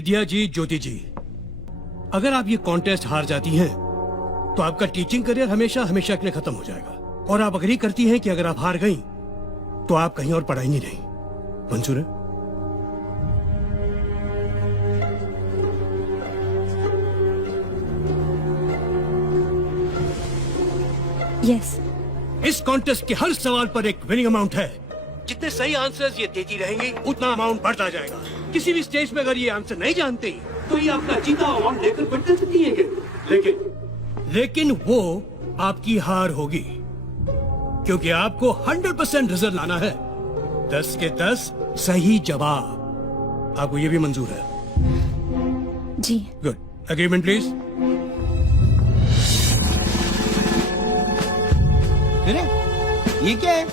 विद्या जी, ज्योति जी, अगर आप ये कॉन्टेस्ट हार जाती हैं तो आपका टीचिंग करियर हमेशा हमेशा के लिए खत्म हो जाएगा। और आप अग्री करती हैं कि अगर आप हार गईं तो आप कहीं और पढ़ाएंगी नहीं। मंजूर है? यस। इस कॉन्टेस्ट के हर सवाल पर एक विनिंग अमाउंट है। जितने सही आंसर्स ये देती रहेंगी उतना अमाउंट बढ़ता जाएगा। किसी भी स्टेज पे अगर ये आंसर नहीं जानती तो ये आपका जीता अमाउंट लेकर बढ़ सकती है। लेकिन वो आपकी हार होगी, क्योंकि आपको 100% रिजल्ट लाना है। 10 के 10 सही जवाब। आपको ये भी मंजूर है? जी। गुड। Agreement please. अरे ये क्या है?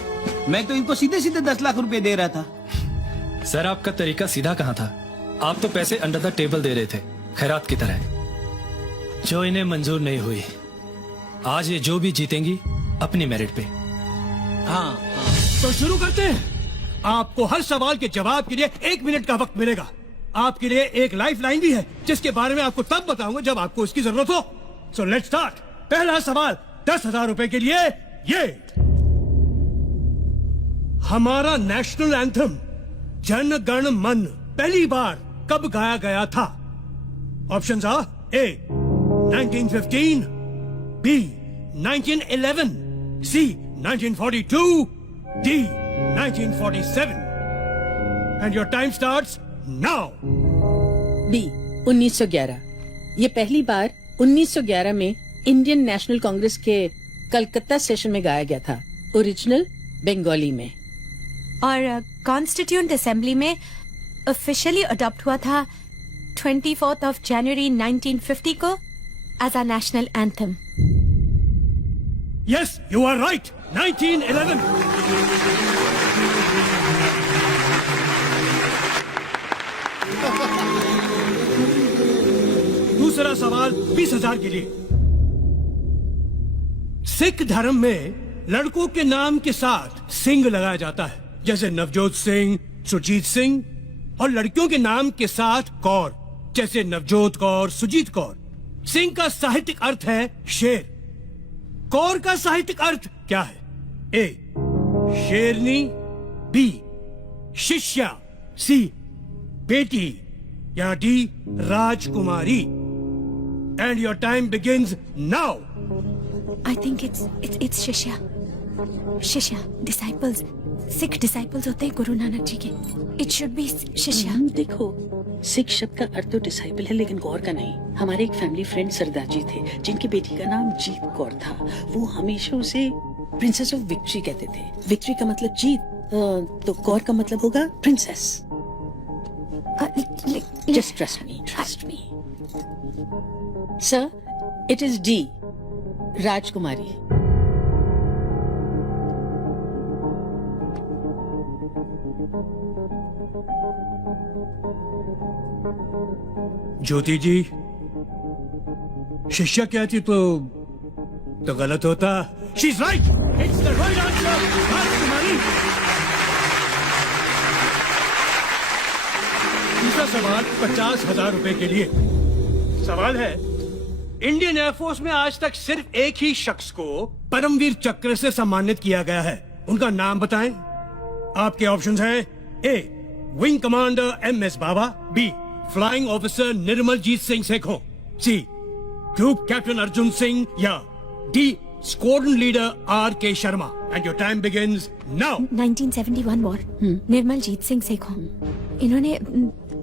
मैं तो इनको सीधे सीधे 10 लाख रुपए दे रहा था। सर, आपका तरीका सीधा कहाँ था? आप तो पैसे अंडर द टेबल दे रहे थे, खैरात की तरह, जो इन्हें मंजूर नहीं हुई। आज ये जो भी जीतेंगी अपनी मेरिट पे। हाँ। तो शुरू करते हैं। आपको हर सवाल के जवाब के लिए 1 मिनट का वक्त मिलेगा। आपके लिए एक लाइफ लाइन भी है, जिसके बारे में आपको तब बताऊंगा जब आपको इसकी जरूरत हो। So let's start. पहला सवाल 10,000 रुपए के लिए। ये हमारा नेशनल एंथम जन गण मन पहली बार कब गाया गया था? Options are A 1915, B 1911, C 1942, D 1947। And your time starts now. B 1911। ये पहली बार 1911 में इंडियन नेशनल कांग्रेस के कलकत्ता सेशन में गाया गया था, ओरिजिनल बंगाली में। और कॉन्स्टिट्यूएंट असेंबली में ऑफिशियली अडॉप्ट हुआ था 24 जनवरी 1950 को as a national anthem. Yes, you are right. 1911। दूसरा सवाल 20,000 के लिए। सिख धर्म में लड़कों के नाम के साथ सिंह लगाया जाता है, जैसे नवजोत सिंह, सुरजीत सिंह, और लड़कियों के नाम के साथ कौर, जैसे नवजोत कौर, सुजीत कौर। सिंह का साहित्यिक अर्थ है शेर। कौर का साहित्यिक अर्थ क्या है? ए शेरनी, बी शिष्या, सी बेटी, या D Rajkumari. And your time begins now. I think it's शिष्या। शिष्या डिसाइपल्स, सिख डिसाइपल्स होते हैं गुरु नानक जी के। इट शुड बी शिष्या। देखो, सिख शब्द का अर्थ तो डिसाइपल है, लेकिन कौर का नहीं। हमारे एक फैमिली फ्रेंड सरदार जी थे, जिनकी बेटी का नाम जीत कौर था। वो हमेशा उसे प्रिंसेस ऑफ विक्ट्री कहते थे। विक्ट्री का मतलब जीत, तो कौर का मतलब होगा princess. Just trust me sir, it is D राजकुमारी। ज्योति जी, शिष्या कहती तो गलत होता। She is right. It's the right answer, राजकुमारी। दूसरा सवाल 50,000 रुपए के लिए। सवाल है, इंडियन एयरफोर्स में आज तक सिर्फ एक ही शख्स को परमवीर चक्र से सम्मानित किया गया है। उनका नाम बताएं। आपके ऑप्शंस हैं A wing commander MS Baba, B flying officer Nirmaljit Singh Sekhon, C group captain Arjun Singh, या D squadron leader RK Sharma. And your time begins now. 1971 war, Nirmaljit Singh Sekhon. इन्होंने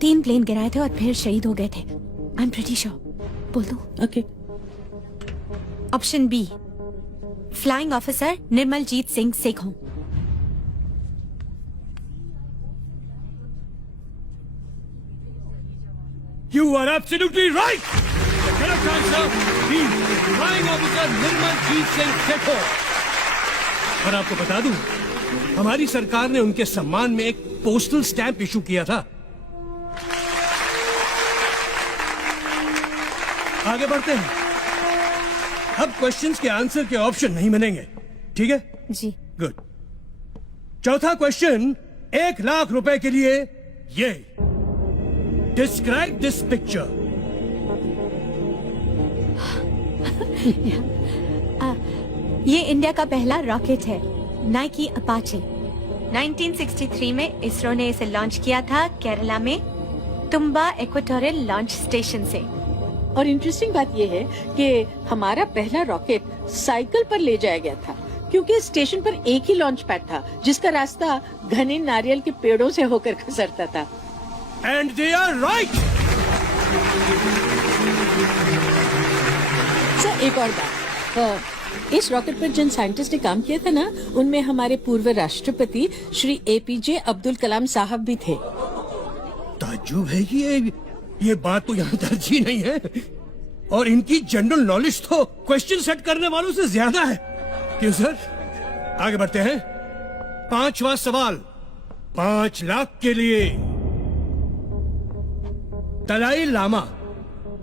3 प्लेन गिराए थे और फिर शहीद हो गए थे। I am pretty sure. बोल दो। Okay. Option B flying officer Nirmaljit Singh Sekhon. You are absolutely right. The correct answer is Flying Officer Nirmaljit Singh Sekhon. और आपको बता दूं, हमारी सरकार ने उनके सम्मान में एक पोस्टल स्टैंप इशू किया था। आगे बढ़ते हैं। अब क्वेश्चंस के आंसर के ऑप्शन नहीं बनेंगे, ठीक है? जी। गुड। चौथा क्वेश्चन 1 लाख रुपए के लिए। ये Describe this picture. ये इंडिया का पहला रॉकेट है, नाइकी अपाचे। 1963 में इसरो ने इसे लॉन्च किया था केरला में तुम्बा इक्वेटोरियल लॉन्च स्टेशन से। और इंटरेस्टिंग बात यह है कि हमारा पहला रॉकेट साइकिल पर ले जाया गया था, क्योंकि स्टेशन पर एक ही लॉन्च पैड था जिसका रास्ता घने नारियल के पेड़ों से होकर गुजरता था। And they are right. Sir, एक और बात, इस रॉकेट पर जिन साइंटिस्ट ने काम किया था ना, उनमें हमारे पूर्व राष्ट्रपति श्री APJ अब्दुल कलाम साहब भी थे। ताज्जुब है कि ये बात तो यहाँ दर्ज ही नहीं है, और इनकी जनरल नॉलेज तो क्वेश्चन सेट करने वालों से ज्यादा है। क्यों सर? आगे बढ़ते हैं। 5वां सवाल 5 लाख के लिए। दलाई लामा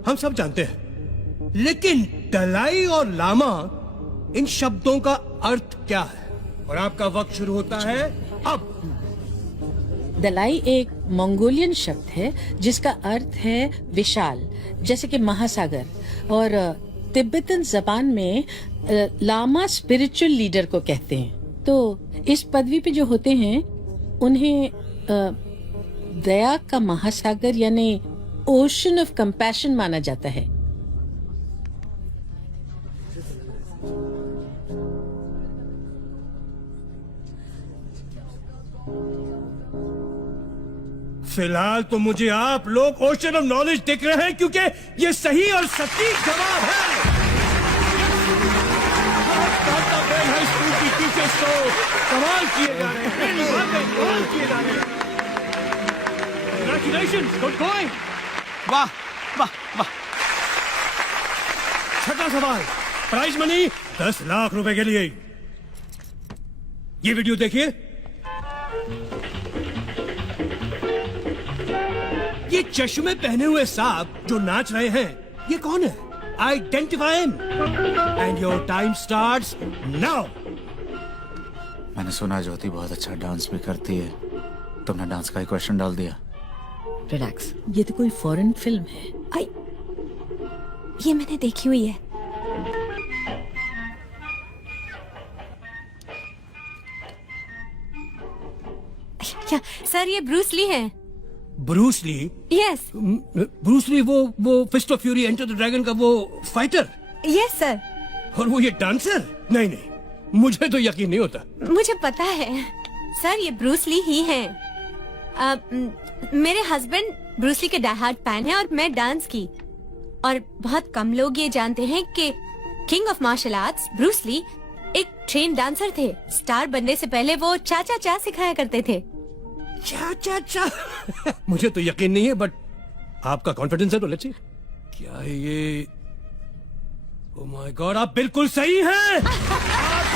हम सब जानते हैं, लेकिन दलाई और लामा, इन शब्दों का अर्थ क्या है? और आपका वक्त शुरू होता है अब। दलाई एक मंगोलियन शब्द है जिसका अर्थ है विशाल, जैसे कि महासागर, और तिब्बतन जबान में लामा स्पिरिचुअल लीडर को कहते हैं। तो इस पदवी पे जो होते हैं उन्हें दया का महासागर यानी ओशन ऑफ कंपैशन माना जाता है। फिलहाल तो मुझे आप लोग ओशन ऑफ नॉलेज दिख रहे हैं, क्योंकि ये सही और सटीक जवाब है। हाई स्कूल की टीचर्स तो कमाल किए जा रहे हैं, कमाल किए जा रहे हैं। Congratulations, good going. वाह वाह वाह। छठा सवाल, प्राइज मनी 10 लाख रुपए के लिए। ये वीडियो देखिए। ये चश्मे पहने हुए सांप जो नाच रहे हैं, ये कौन है? Identify him and your time starts now. मैंने सुना ज्योति बहुत अच्छा डांस भी करती है। तुमने डांस का ही क्वेश्चन डाल दिया। रिलैक्स। ये तो कोई फॉरेन फिल्म है। आई, ये मैंने देखी हुई है। क्या सर, ये ब्रूस ली है? Bruce Lee? Yes Bruce Lee वो Fist of Fury Enter the Dragon का वो फाइटर? Yes sir. और वो ये डांसर? नहीं नहीं, मुझे तो यकीन नहीं होता। मुझे पता है सर, ये ब्रूस ली ही है। मेरे हस्बैंड ब्रूस ली के डाई हार्ड फैन है और मैं डांस की। और बहुत कम लोग ये जानते हैं कि king of martial arts Bruce Lee एक ट्रेन डांसर थे। स्टार बनने से पहले वो चाचा चा सिखाया करते थे। चा मुझे तो यकीन नहीं है, बट आपका कॉन्फिडेंस है तो लेट्स सी। क्या है ये? ओह माय गॉड, आप बिल्कुल सही हैं। आप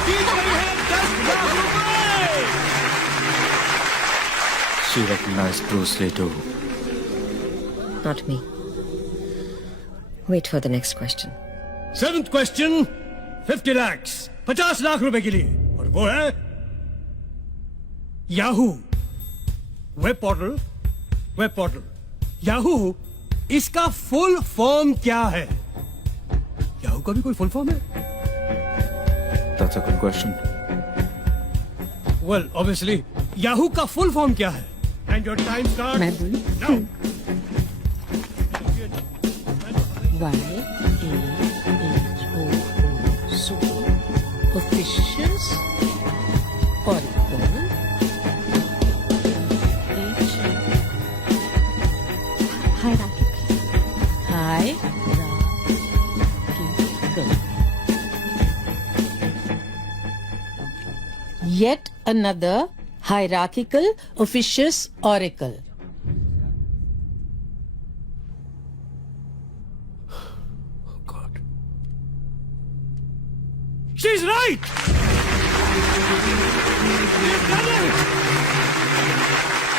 जीत गए हैं 10 लाख रुपए। She recognized Bruce Lee too. Not me. Wait for the next question. 7th question 50 lakhs 50 lakh रुपए के लिए, और वो है याहू वेब पोर्टल। याहू, इसका फुल फॉर्म क्या है? याहू का भी कोई फुल फॉर्म है? That's a good question. Well, obviously, Yahoo का फुल फॉर्म क्या है? And your time starts मैं बोलूं? now. YAHO officials Oracle Yet another hierarchical officious oracle. Oh God. She's right! You've done it!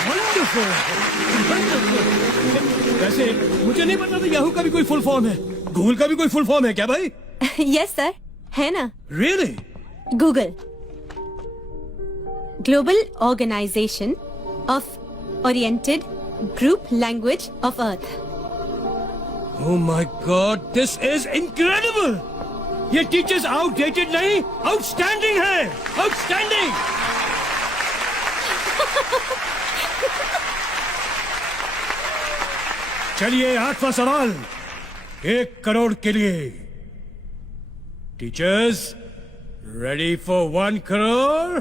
Wonderful! वैसे मुझे नहीं पता था याहू का भी कोई फुल फॉर्म है। गूगल का भी कोई फुल फॉर्म है क्या भाई? यस सर, है ना। Really? Google, global organization of oriented group language of earth. Oh my God, this is incredible! ये टीचर्स आउटडेटेड नहीं, आउटस्टैंडिंग है, आउटस्टैंडिंग। चलिए 8वां सवाल 1 करोड़ के लिए। Teachers ready for 1 crore?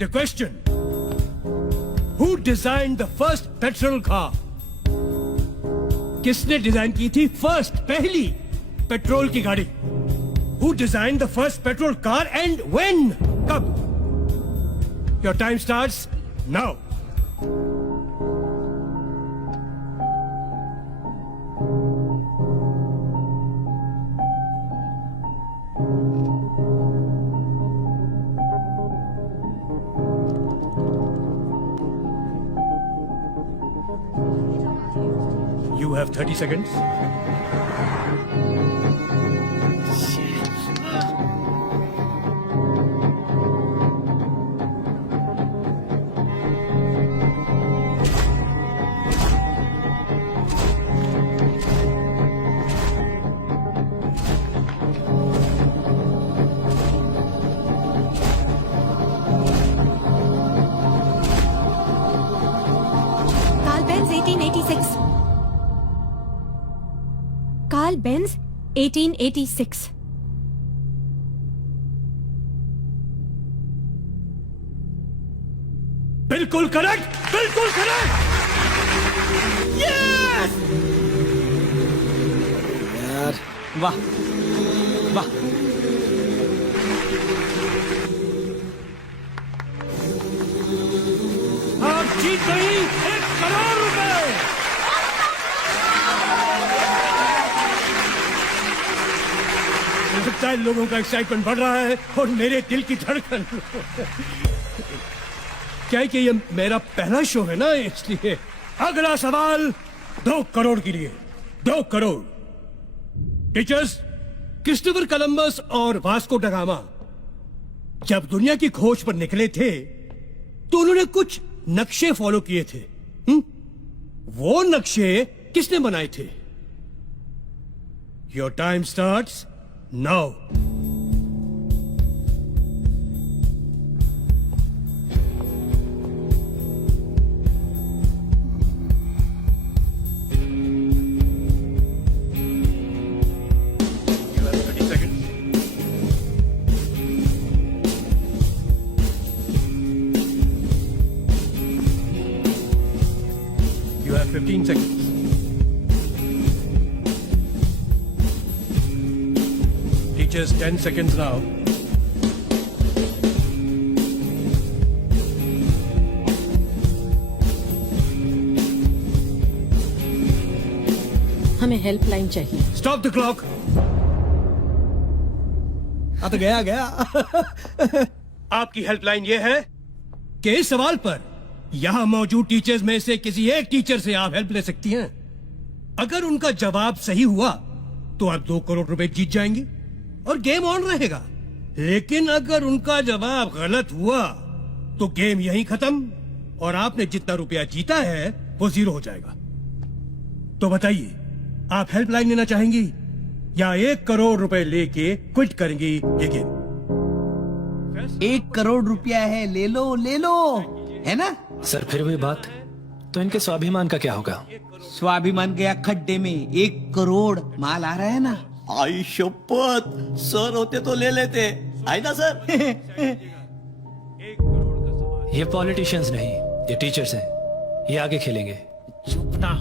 The question: Who designed the first petrol car? किसने design की थी पहली पेट्रोल की गाड़ी? Who designed the first petrol car and when? कब? Your time starts now. You have 30 seconds. Carl Benz 1886. Carl Benz 1886. बिल्कुल correct, बिल्कुल correct. Yes! वाह वाह। आप जीत गई 1 करोड़ रुपए। लगता है लोगों का एक्साइटमेंट बढ़ रहा है और मेरे दिल की धड़कन। क्या है कि ये मेरा पहला शो है ना, इसलिए। अगला सवाल 2 करोड़ के लिए। 2 करोड़। टीचर्स, क्रिस्टोफर कोलंबस और वास्को ड गामा जब दुनिया की खोज पर निकले थे तो उन्होंने कुछ नक्शे फॉलो किए थे। वो नक्शे किसने बनाए थे? Your time starts now. You have 30 seconds. You have 15 seconds. Teachers, 10 seconds now. हमें हेल्पलाइन चाहिए। Stop the clock. तो गया आपकी हेल्पलाइन ये है कि इस सवाल पर यहां मौजूद टीचर्स में से किसी एक टीचर से आप हेल्प ले सकती हैं। अगर उनका जवाब सही हुआ तो आप 2 करोड़ रुपए जीत जाएंगे और गेम ऑन रहेगा। लेकिन अगर उनका जवाब गलत हुआ तो गेम यहीं खत्म और आपने जितना रुपया जीता है वो 0 हो जाएगा। तो बताइए, आप हेल्पलाइन लेना चाहेंगी या 1 करोड़ रुपए लेके क्विट करेंगी ये गेम? 1 करोड़ रुपया है, ले लो है ना। सर फिर वही बात, तो इनके स्वाभिमान का क्या होगा? स्वाभिमान गया खड्डे में। 1 करोड़ माल आ रहा है ना। आई शपथ, सर होते तो ले लेते, आई ना सर। ये पॉलिटिशियंस नहीं, ये टीचर्स हैं। ये आगे खेलेंगे। चुप ना।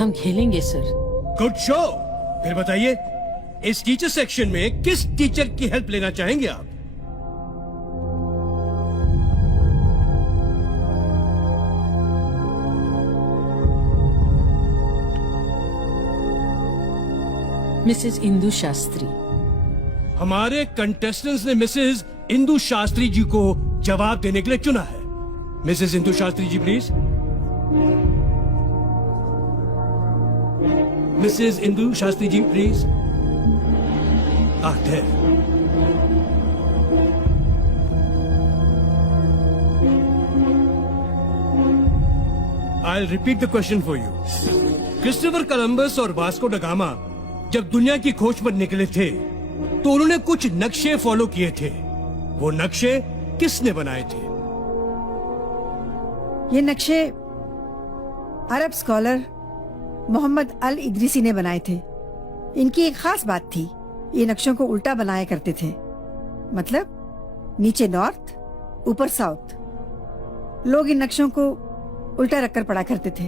हम खेलेंगे सर। Good show. फिर बताइए, इस टीचर सेक्शन में किस टीचर की हेल्प लेना चाहेंगे आप? मिसेस इंदु शास्त्री। हमारे कंटेस्टेंट्स ने मिसेस इंदु शास्त्री जी को जवाब देने के लिए चुना है। Mrs Indu Shastri ji please. Mrs Indu Shastri ji please. I'll repeat the question for you. Christopher Columbus और वास्को ड गामा जब दुनिया की खोज पर निकले थे तो उन्होंने कुछ नक्शे फॉलो किए थे। वो नक्शे किसने बनाए थे? ये नक्शे अरब स्कॉलर मोहम्मद अल इदरीसी ने बनाए थे। इनकी एक खास बात थी, ये नक्शों को उल्टा बनाया करते थे, मतलब नीचे नॉर्थ ऊपर साउथ। लोग इन नक्शों को उल्टा रखकर पढ़ा करते थे।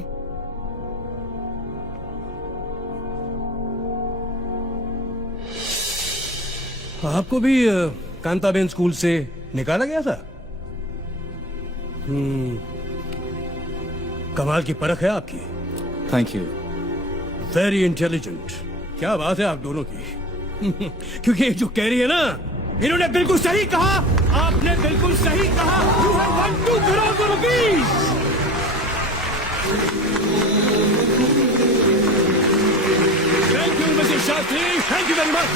आपको भी कांताबेन स्कूल से निकाला गया था? कमाल की परख है आपकी। Thank you. Very intelligent. क्या बात है आप दोनों की। क्योंकि ये जो कह रही है ना, इन्होंने बिल्कुल सही कहा। आपने बिल्कुल सही कहा। You have won 2 crore rupees. Thank you mister Shastri, thank you very much.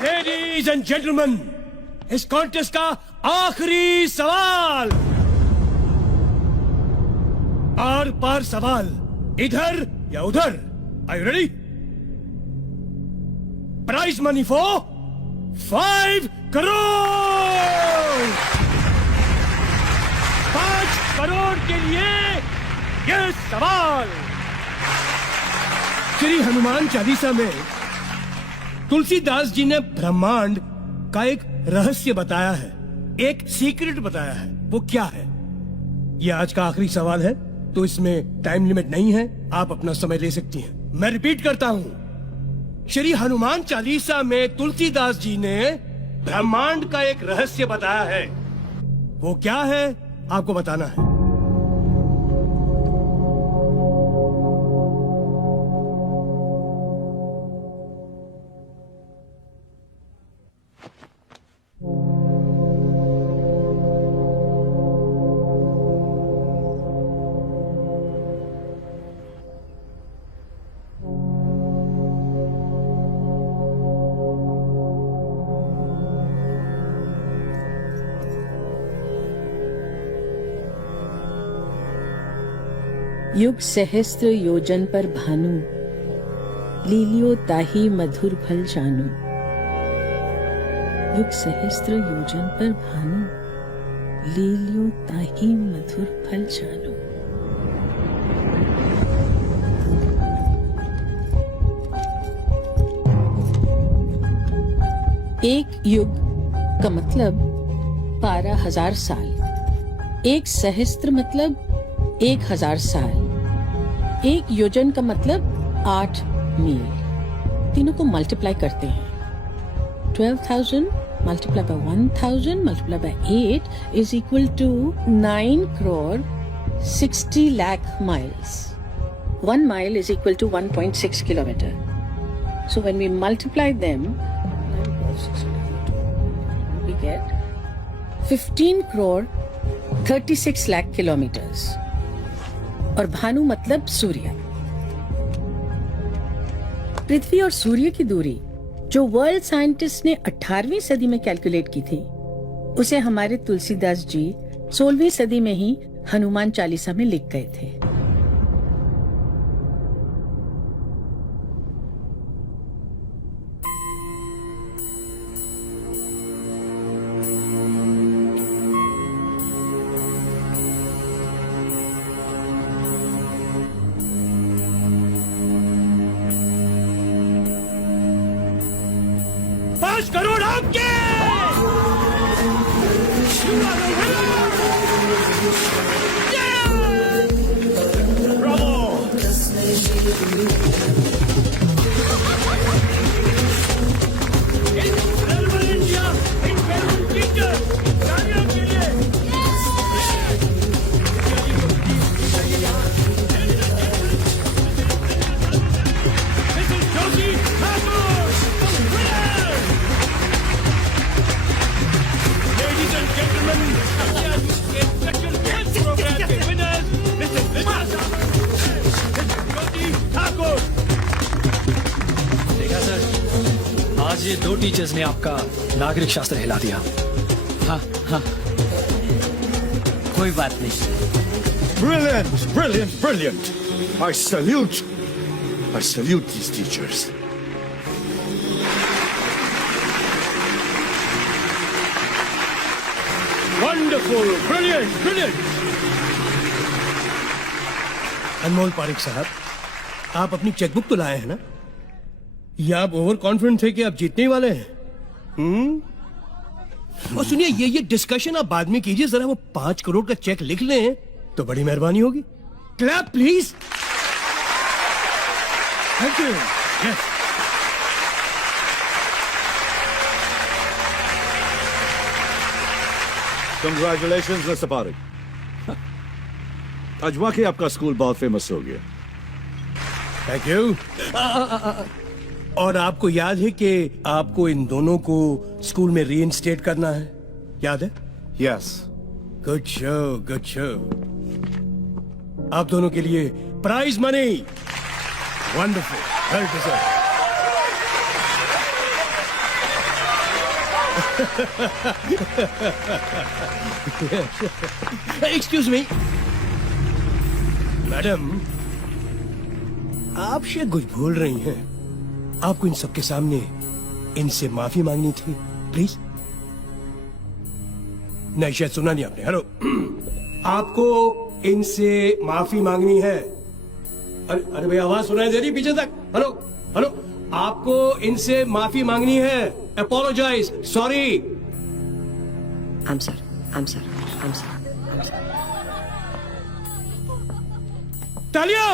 Ladies and gentleman, इस कॉन्टेस्ट का आखिरी सवाल। आर पार सवाल, इधर या उधर। Are you ready? Prize money for 5 crore. 5 crore के लिए ये सवाल। श्री हनुमान चालीसा में तुलसीदास जी ने ब्रह्मांड का एक रहस्य बताया है, एक सीक्रेट बताया है। वो क्या है? ये आज का आखिरी सवाल है, तो इसमें टाइम लिमिट नहीं है, आप अपना समय ले सकती हैं। मैं रिपीट करता हूँ, श्री हनुमान चालीसा में तुलसीदास जी ने ब्रह्मांड का एक रहस्य बताया है। वो क्या है आपको बताना है। युग सहस्त्र योजन पर भानु, लीलियो ताही मधुर फल जानू। युग सहस्त्र योजन पर भानु, लीलियो ताही मधुर फल जानू। एक युग का मतलब 12,000 साल। एक सहस्त्र मतलब 1,000 साल। एक योजन का मतलब 8 मील। तीनों को मल्टीप्लाई करते हैं। 12,000 multiply by 1,000 multiply by 8 is equal to 9 crore 60 lakh miles. 1 mile is equal to 1.6 kilometer. So when we multiply them, we get 15 crore 36 lakh kilometers. और भानु मतलब सूर्य। पृथ्वी और सूर्य की दूरी जो वर्ल्ड साइंटिस्ट ने 18वीं सदी में कैलकुलेट की थी, उसे हमारे तुलसीदास जी 16वीं सदी में ही हनुमान चालीसा में लिख गए थे। करोड़ आपके। Gentlemen, ये 2 टीचर्स ने आपका नागरिक शास्त्र हिला दिया। हाँ हाँ, कोई बात नहीं। Brilliant, brilliant, brilliant. I salute these teachers. Wonderful, brilliant, brilliant. Anmol Pareek साहब, आप अपनी चेकबुक तो लाए हैं ना? या आप ओवर कॉन्फिडेंट थे कि आप जीतने ही वाले हैं? और सुनिए, ये डिस्कशन आप बाद में कीजिए, जरा वो 5 करोड़ का चेक लिख लें तो बड़ी मेहरबानी होगी। Clap please. Thank you. Yes. Congratulations, Mr. Parik. आज वाकई आपका स्कूल बहुत फेमस हो गया। Thank you. और आपको याद है कि आपको इन दोनों को स्कूल में रीइंस्टेट करना है, याद है? Yes. Good show, good show. आप दोनों के लिए prize money. Wonderful, well deserve. Excuse me madam, आप शायद कुछ भूल रही हैं। आपको इन सबके सामने इनसे माफी मांगनी थी, प्लीज। नहीं, शायद सुना नहीं आपने। हेलो, आपको इनसे माफी मांगनी है। अरे भैया, आवाज सुनाई दे रही पीछे तक? हेलो हेलो, आपको इनसे माफी मांगनी है। Apologise, sorry. I'm sorry. I'm sorry. I'm sorry. I'm sorry. तालियां।